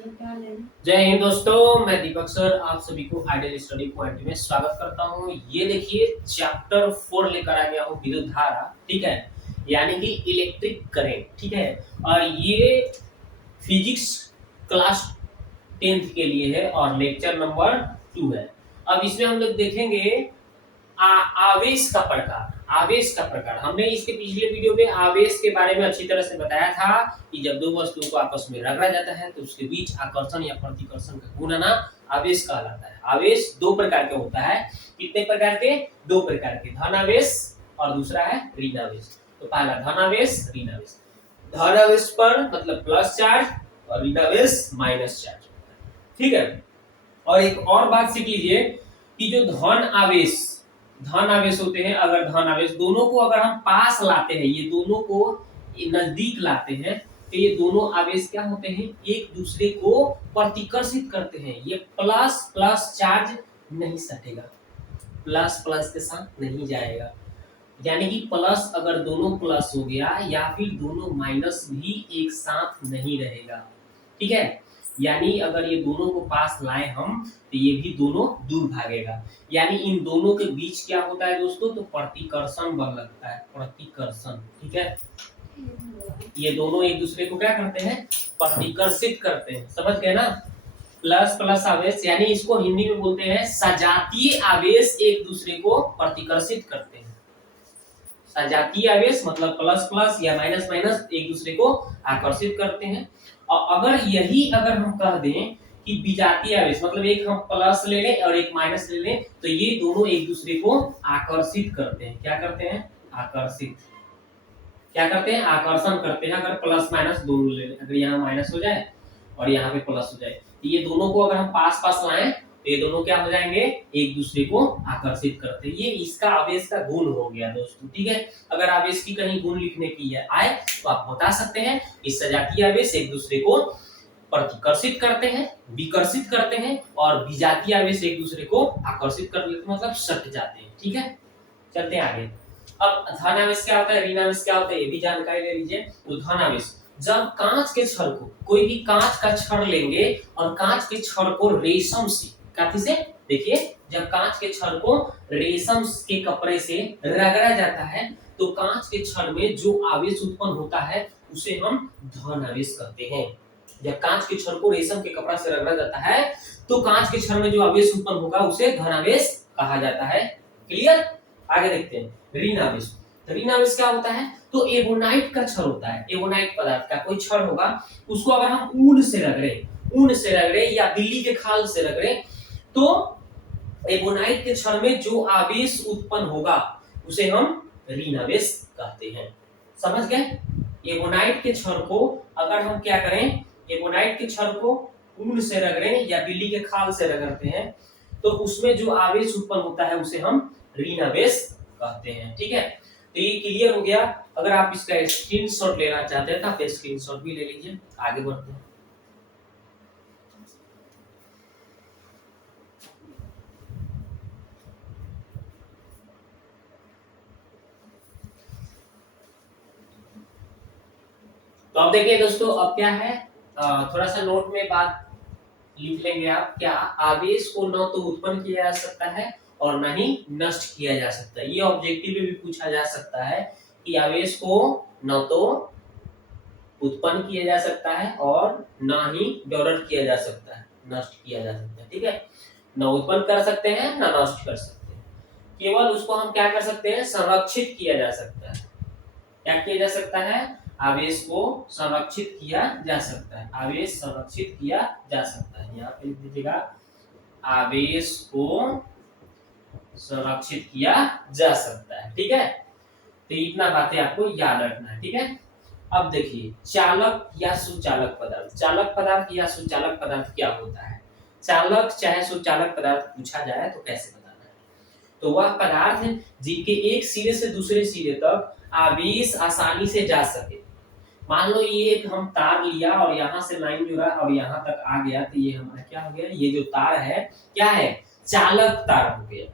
जय हिंद दोस्तों, मैं दीपक सर आप सभी को आइडियल स्टडी पॉइंट में स्वागत करता हूं। ये देखिए चैप्टर 4 लेकर आ गया हूं, विद्युत धारा। ठीक है, यानी कि इलेक्ट्रिक करंट। ठीक है, और ये फिजिक्स क्लास 10th के लिए है और लेक्चर नंबर 2 है। अब इसमें हम लोग देखेंगे आवेश का प्रकार। आवेश का प्रकार हमने इसके पिछले वीडियो में आवेश के बारे में अच्छी तरह से बताया था कि जब दो वस्तुओं को आपस में रगड़ा जाता है तो उसके बीच आकर्षण या प्रतिकर्षण का गुण आना आवेश कहलाता है। आवेश दो प्रकार का होता है। कितने प्रकार के? दो प्रकार के, धन आवेश और दूसरा है ऋण आवेश। तो पहला धन आवेश, ऋण आवेश। धन आवेश पर मतलब प्लस चार्ज और ऋण आवेश माइनस चार्ज। ठीक है, और एक और बात सीख लीजिए कि जो धन आवेश होते हैं, अगर धन आवेश दोनों को अगर हम पास लाते हैं, ये दोनों को नजदीक लाते हैं, तो ये दोनों आवेश क्या होते हैं? एक दूसरे को प्रतिकर्षित करते हैं। ये प्लस प्लस चार्ज नहीं सटेगा, प्लस प्लस के साथ नहीं जाएगा। यानी कि प्लस अगर दोनों प्लस हो गया या फिर दोनों माइनस भी एक साथ नहीं रहेगा। ठीक है, यानी अगर ये दोनों को पास लाए हम तो ये भी दोनों दूर भागेगा। यानी इन दोनों के बीच क्या होता है दोस्तों? तो प्रतिकर्षण बल लगता है, प्रतिकर्षण। ठीक है, ये दोनों एक दूसरे को क्या करते हैं? प्रतिकर्षित करते हैं। समझ गए ना? प्लस प्लस आवेश, यानी इसको हिंदी में बोलते हैं सजातीय आवेश एक दूसरे को प्रतिकर्षित करते हैं। सजातीय आवेश मतलब प्लस प्लस या माइनस माइनस एक दूसरे को आकर्षित करते हैं। और अगर हम कह दें कि विजातीय आवेश मतलब एक हम प्लस ले लें और एक माइनस ले लें, तो ये दोनों एक दूसरे को आकर्षित करते हैं। क्या करते हैं? आकर्षित। क्या करते हैं? आकर्षण करते हैं। अगर प्लस माइनस दोनों ले लें, अगर यहाँ माइनस हो जाए और यहाँ पे प्लस हो जाए, तो ये दोनों को अगर हम पास पास लाएं तो ये दोनों क्या हो जाएंगे? एक दूसरे को आकर्षित करते हैं। ये इसका आवेश का गुण हो गया दोस्तों। ठीक है, अगर आवेश की कहीं गुण लिखने की आए तो आप बता सकते हैं इस सजातीय आवेश एक दूसरे को प्रतिकर्षित करते हैं, विकर्षित करते हैं, और विजातीय आवेश एक दूसरे को आकर्षित कर लेते मतलब सट जाते हैं। ठीक है, चलते हैं आगे। अब धन आवेश क्या होता है, ऋण आवेश क्या होता है, ये भी जानकारी ले लीजिए। तो धन आवेश, जब कांच के छड़ को, कोई भी कांच का छड़ लेंगे और कांच के छड़ को रेशम से, काफी से, देखिए जब कांच के छड़ को रेशम के कपड़े से रगड़ा जाता है तो कांच के छड़ में जो आवेश उत्पन्न होता है उसे हम धन आवेश कहते हैं। जब कांच के छड़ को रेशम के कपड़ा से रगड़ा जाता है तो कांच के छड़ में जो आवेश उत्पन्न होगा उसे धन आवेश कहा जाता है। क्लियर? आगे देखते हैं ऋण आवेश। ऋण आवेश क्या होता है? तो एवोनाइट का छड़ होता है, एवोनाइट पदार्थ का कोई छड़ होगा, उसको अगर हम ऊन से रगड़े या बिल्ली के खाल से रगड़े तो एवोनाइट के छड़ में जो आवेश उत्पन्न होगा उसे हम ऋण आवेश कहते हैं। समझ गए? एवोनाइट के छड़ को अगर हम क्या करें, एवोनाइट के छड़ को ऊन से रगड़ें या बिल्ली के खाल से रगड़ते हैं तो उसमें जो आवेश उत्पन्न होता है उसे हम ऋण आवेश कहते हैं। ठीक है, तो ये क्लियर हो गया। अगर आप इसका स्क्रीनशॉट लेना चाहते हैं तो आप स्क्रीनशॉट भी ले लीजिए। आगे बढ़ते हैं। तो अब देखिए दोस्तों, अब क्या है, थोड़ा सा नोट में बात लिख लेंगे आप। क्या आवेश को न तो उत्पन्न किया जा सकता है और न ही नष्ट किया जा सकता है। ये ऑब्जेक्टिव में भी पूछा जा सकता है कि आवेश को न तो उत्पन्न किया जा सकता है और न ही डेवलप किया जा सकता है, नष्ट किया जा सकता है। ठीक है, न उत्पन्न कर सकते हैं न नष्ट कर सकते हैं, केवल उसको हम क्या कर सकते हैं? संरक्षित किया जा सकता है। क्या किया जा सकता है? आवेश को संरक्षित किया जा सकता है। आवेश संरक्षित किया जा सकता है। यहाँ पे लिख दीजिएगा आवेश को संरक्षित किया जा सकता है। ठीक है, तो इतना बातें आपको याद रखना है। ठीक है, अब देखिए चालक या सुचालक पदार्थ। चालक पदार्थ या सुचालक पदार्थ क्या होता है? चालक चाहे सुचालक पदार्थ पूछा जाए तो कैसे बताना है? तो वह पदार्थ जिनके एक सिरे से दूसरे सिरे तक आवेश आसानी से जा सके। मान लो ये एक हम तार लिया और यहाँ से लाइन जुड़ा और यहाँ तक आ गया, तो ये हमारा क्या हो गया? ये जो तार है क्या है? चालक तार हो गया,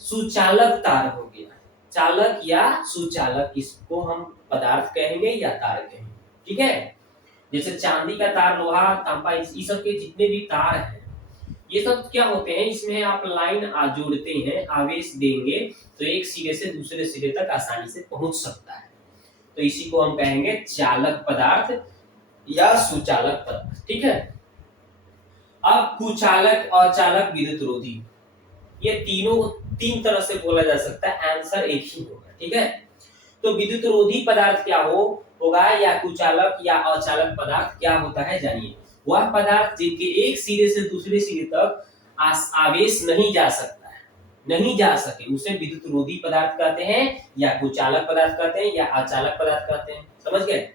सुचालक तार हो गया। चालक या सुचालक, इसको हम पदार्थ कहेंगे या तार कहेंगे। ठीक है, जैसे चांदी का तार, लोहा, तांबा, इस सब के जितने भी तार हैं, ये सब क्या होते हैं, इसमें आप लाइन जोड़ते हैं, आवेश देंगे तो एक सिरे से दूसरे सिरे तक आसानी से पहुंच सकता है। तो इसी को हम कहेंगे चालक पदार्थ या सुचालक पदार्थ। ठीक है। अब कुचालक, अचालक, विद्युत रोधी, ये तीनों तीन तरह से बोला जा सकता है, आंसर एक ही होगा। ठीक है। तो विद्युत रोधी पदार्थ क्या होगा, या कुचालक या अचालक पदार्थ क्या होता है, जानिए। वह पदार्थ जिनके एक सिरे से दूसरे सिरे तक आवेश नहीं जा सकता है, नहीं जा सके, उसे विद्युत रोधी पदार्थ कहते हैं, या कुचालक पदार्थ कहते हैं, या अचालक पदार्थ कहते हैं। समझ गए।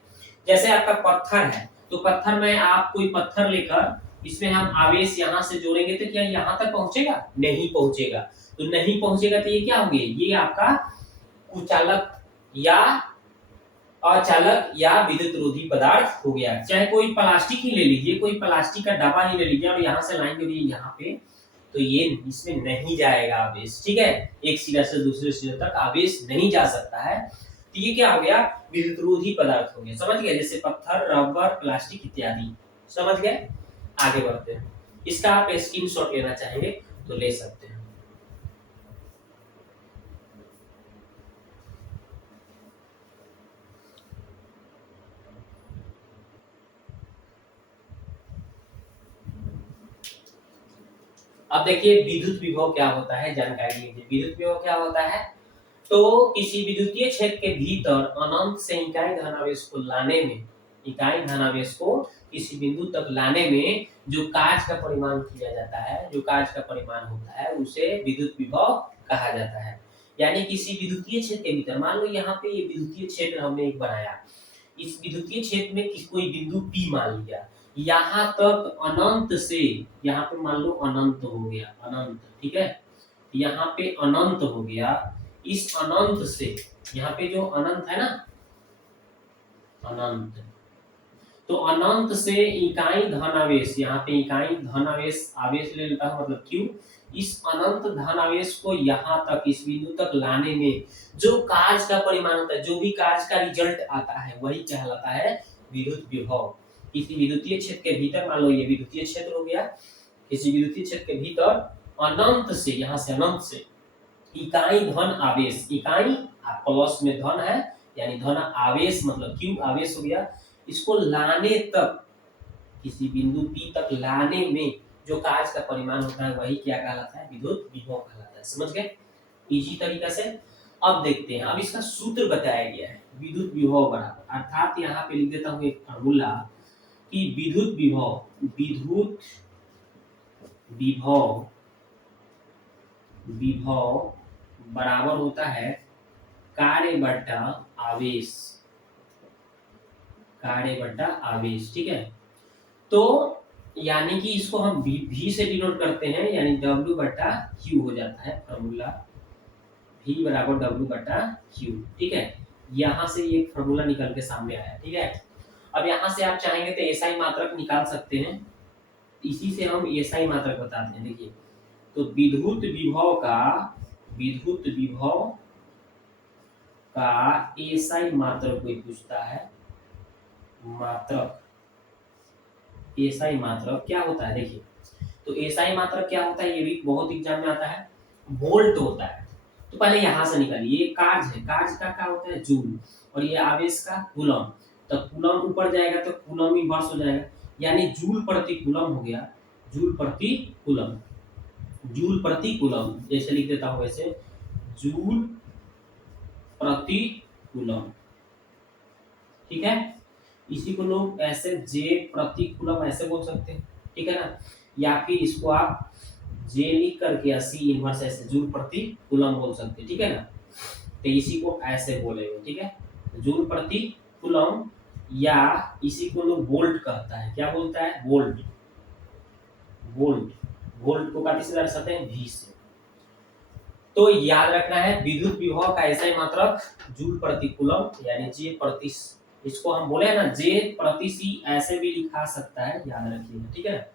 जैसे आपका पत्थर है, तो पत्थर में आप कोई पत्थर लेकर इसमें हम आवेश यहाँ से जोड़ेंगे तो क्या यहाँ तक पहुंचेगा, नहीं पहुंचेगा। तो नहीं पहुंचेगा तो ये क्या होंगे, ये आपका कुचालक या अचालक या विद्युत रोधी पदार्थ हो गया। चाहे कोई प्लास्टिक ही ले लीजिए, कोई प्लास्टिक का डब्बा ही ले लीजिए और यहाँ से लाइन जोड़िए यहाँ पे, तो ये इसमें नहीं जाएगा आवेश। ठीक है। एक सिरा से दूसरे सिरे तक आवेश नहीं जा सकता है, तो ये क्या हो गया, विद्युत रोधी पदार्थ हो गया। समझ गए। जैसे पत्थर, रबर, प्लास्टिक इत्यादि। समझ गए। आगे बढ़ते हैं। इसका आप स्क्रीनशॉट लेना चाहेंगे तो ले सकते हैं। अब देखिए विद्युत विभव क्या होता है, जानकारी लीजिए। विद्युत विभव क्या होता है, तो किसी विद्युतीय क्षेत्र के भीतर अनंत से इकाई धनावेश को लाने में, इकाई धनावेश को किसी बिंदु तक लाने में जो कार्य का परिमाण किया जाता है, जो कार्य का परिमाण होता है, उसे विद्युत विभव कहा जाता है। यानी किसी विद्युतीय क्षेत्र के भीतर, मान लो यहाँ पे ये विद्युतीय क्षेत्र हमने एक बनाया, इस विद्युतीय क्षेत्र में कोई बिंदु P मान लिया, यहाँ तक अनंत से, यहाँ पे मान लो अनंत हो गया, अनंत। ठीक है। यहाँ पे अनंत हो गया, इस अनंत से, यहाँ पे जो अनंत है ना, अनंत, तो अनंत से इकाई धनावेश, यहाँ पे इकाई धनावेश, आवेश ले लेता हूं मतलब Q, इस अनंत धनावेश को यहाँ तक, इस बिंदु तक लाने में जो कार्य का परिमाण होता है, जो भी कार्य का रिजल्ट आता है, वही कहलाता है विद्युत विभव। किसी विद्युतीय क्षेत्र के भीतर, मान लो ये विद्युतीय क्षेत्र हो गया, किसी विद्युतीय क्षेत्र के भीतर अनंत से, यहाँ से अनंत से इकाई धन आवेश, इकाई प्लस में धन है, यानी धन आवेश मतलब Q आवेश हो गया, इसको लाने तक, किसी बिंदु P तक लाने में जो कार्य का परिमाण होता है, वही क्या कहलाता है, विद्युत विभव कहलाता है। समझ गए। इजी तरीका से। अब देखते हैं, अब इसका सूत्र बताया गया है, विद्युत विभव बराबर, अर्थात यहाँ पे लिख देता हूँ एक फॉर्मूला कि विद्युत विभव, विद्युत विभव, विभव बराबर होता है कार्य बटा आवेश, कार्य बटा आवेश। ठीक है। तो यानी कि इसको हम V से डिनोट करते हैं, यानी W बटा Q हो जाता है फॉर्मूला, V बराबर W बटा Q। ठीक है। यहाँ से ये फॉर्मूला निकल के सामने आया। ठीक है। अब यहाँ से आप चाहेंगे तो एसआई मात्रक निकाल सकते हैं, इसी से हम एसआई मात्रक बताते हैं। देखिए, तो विद्युत विभव का, विद्युत विभव का एसआई मात्रक कोई पूछता है, मात्रक, एसआई मात्रक क्या होता है। देखिए, तो एसआई मात्रक क्या होता है, ये भी बहुत एग्जाम में आता है, वोल्ट होता है। तो पहले यहाँ से निकालिए, ये कार्य है, कार्य का क्या होता है, जूल, और ये आवेश का कूलम, तो कूलम ऊपर जाएगा तो कूलम इनवर्स हो जाएगा, यानी जूल प्रति कूलम हो गया, जूल प्रति कूलम, जूल प्रति कूलम, जैसे लिख देता हूँ वैसे, जूल प्रति कूलम। ठीक है। इसी को लोग ऐसे जे प्रति कूलम ऐसे बोल सकते हैं। ठीक है ना, या फिर इसको आप जे लिख करके सी इनवर्स ऐसे जूल प्रति कूलम बोल सकते हैं। ठीक है ना, तो इसी को ऐसे बोलेंगे। ठीक है, जूल प्रति कूलम, या इसी को लोग वोल्ट कहता है, क्या बोलता है, वोल्ट, वोल्ट, वोल्ट को काफी से दर्शाते हैं V से। तो याद रखना है विद्युत विभव का ऐसा ही मात्रक जूल प्रति कूलम, यानी जे प्रति, इसको हम बोले ना जे प्रति सी, ऐसे भी लिखा सकता है, याद रखिएगा। ठीक है।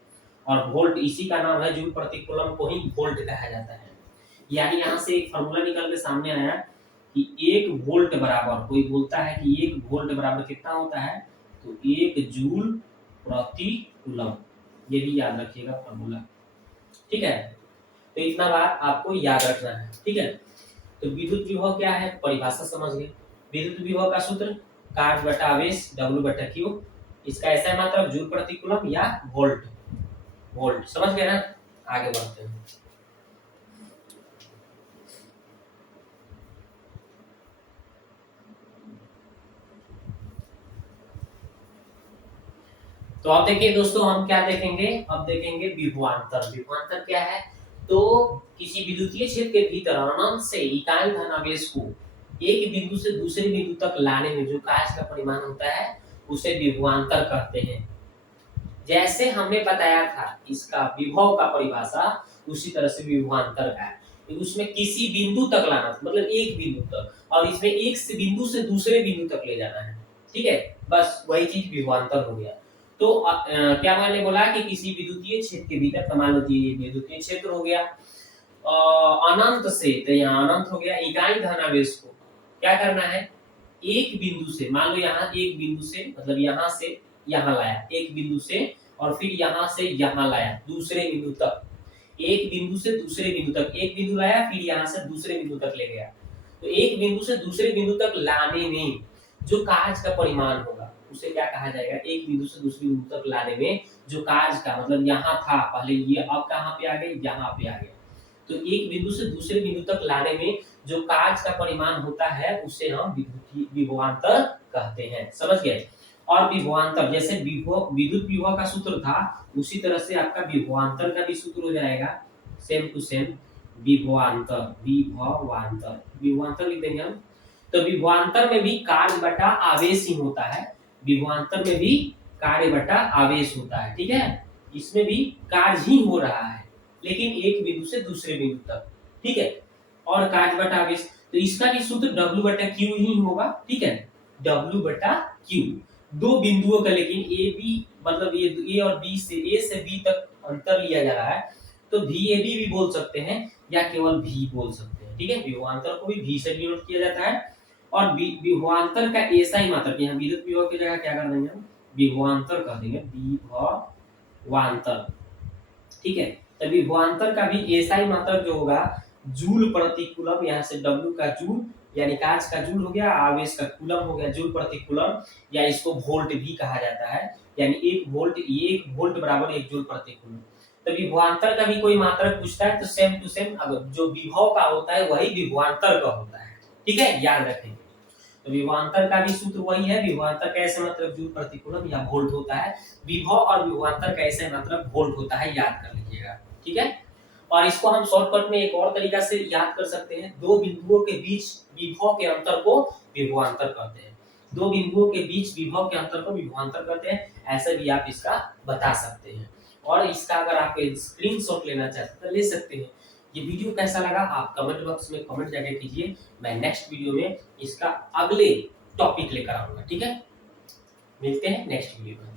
और वोल्ट, इसी का नाम है, जूल प्रति कूलम को ही वोल्ट कहा जाता है। यानी यहाँ से एक फॉर्मूला निकल के सामने आया कि 1 वोल्ट बराबर, कोई बोलता है कि 1 वोल्ट बराबर कितना होता है, तो 1 जूल प्रति कूलम, ये भी याद रखिएगा फॉर्मूला। ठीक है, तो इतना बात आपको याद रखना है। ठीक है, तो विद्युत विभव क्या है, परिभाषा समझ गए। विद्युत विभव का सूत्र कार्य बटा आवेश W बटा Q, इसका ऐसा है मात्रक जूल प्रति कूलम या वोल्ट। वोल्ट समझ गए ना। आगे बढ़ते हैं। तो अब देखिए दोस्तों, हम क्या देखेंगे, अब देखेंगे विभवांतर। विभवांतर क्या है, तो किसी विद्युतीय क्षेत्र के भीतर अनंत से इकाई धन आवेश को एक बिंदु से दूसरे बिंदु तक लाने में जो कार्य का परिमाण होता है उसे विभवांतर कहते हैं। जैसे हमने बताया था इसका विभव का परिभाषा, उसी तरह से विभवांतर का है। उसमें किसी बिंदु तक लाना, मतलब एक बिंदु तक, और इसमें एक से बिंदु से दूसरे बिंदु तक ले जाना है। ठीक है, बस वही चीज विभवांतर हो गया। तो क्या मैंने बोला कि किसी विद्युतीय क्षेत्र के भीतर, मान लीजिए ये विद्युतीय क्षेत्र हो गया अनंत से, तो यहाँ अनंत हो गया, इकाई धन आवेश को क्या करना है, एक बिंदु से, मान लो यहाँ एक बिंदु से, मतलब यहाँ से यहाँ लाया, एक बिंदु से, और फिर यहाँ से यहाँ लाया दूसरे बिंदु तक, एक बिंदु से दूसरे बिंदु तक, एक बिंदु लाया फिर यहाँ से दूसरे बिंदु तक ले गया। तो एक बिंदु से दूसरे बिंदु तक लाने में जो कार्य का परिमाण होगा उसे क्या कहा जाएगा, एक बिंदु से दूसरे बिंदु तक लाने में जो कार्य का, मतलब यहाँ था पहले ये, अब कहाँ पे आ गए, यहाँ पे आ गया। तो एक बिंदु से दूसरे बिंदु तक लाने में जो कार्य का परिमाण होता है उसे हम विभवांतर कहते हैं। समझ गए। और विभवांतर जैसे विद्युत विभव का सूत्र था, उसी तरह से आपका विभवांतर का भी सूत्र हो जाएगा सेम टू सेम, विभवांतर। विभवांतर, विभवांतर लिख देंगे हम। तो विभवांतर में भी कार्य बटा आवेश ही होता है, विभवांतर में भी कार्य बटा आवेश होता है। ठीक है, इसमें भी कार्य ही हो रहा है लेकिन एक बिंदु से दूसरे बिंदु तक। ठीक है, और कार्य बटा आवेश, तो इसका भी सूत्र W बटा Q ही होगा। ठीक है, W बटा Q, दो बिंदुओं का, लेकिन ए बी, मतलब ये ए और बी से, ए से बी तक अंतर लिया जा रहा है, तो VAB भी बोल सकते हैं या केवल V बोल सकते हैं। ठीक है, विभवांतर को भी V से डिनोट किया जाता है। और विभवांतर का ऐसा ही मात्रक, यहाँ विद्युत विभव की जगह क्या कर देंगे हम, विभवांतर कह देंगे, विभवांतर। ठीक है, तो विभवांतर का भी ऐसा ही मात्रक जो होगा जूल प्रति कूलम, यहाँ से W का जूल यानी कार्य का जूल हो गया, आवेश का कूलम हो गया जूल प्रति कूलम, या इसको वोल्ट भी कहा जाता है, यानी एक वोल्ट बराबर 1 जूल प्रति कूलम। तो विभवांतर का भी कोई मात्रक पूछता है तो सेम टू सेम जो विभव का होता है वही विभवांतर का होता है। ठीक है, याद रखेंगे। तो विभवांतर का भी सूत्र वही है, विभवांतर का ऐसे मात्रक जूल प्रति कूलम या वोल्ट होता है, विभव और विभवांतर का ऐसे मात्रक वोल्ट होता है, याद कर लीजिएगा। ठीक है, और इसको हम शॉर्टकट में एक और तरीका से याद कर सकते हैं, दो बिंदुओं के बीच विभव के अंतर को विभवांतर कहते हैं। दो बिंदुओं के बीच विभव के अंतर को विभवांतर कहते हैं, ऐसे भी आप इसका बता सकते हैं। और इसका अगर आप स्क्रीनशॉट लेना चाहते हैं तो ले सकते हैं। ये वीडियो कैसा लगा आप कमेंट बॉक्स में कमेंट जाके कीजिए, मैं नेक्स्ट वीडियो में इसका अगले टॉपिक लेकर आऊंगा। ठीक है, मिलते हैं नेक्स्ट वीडियो में।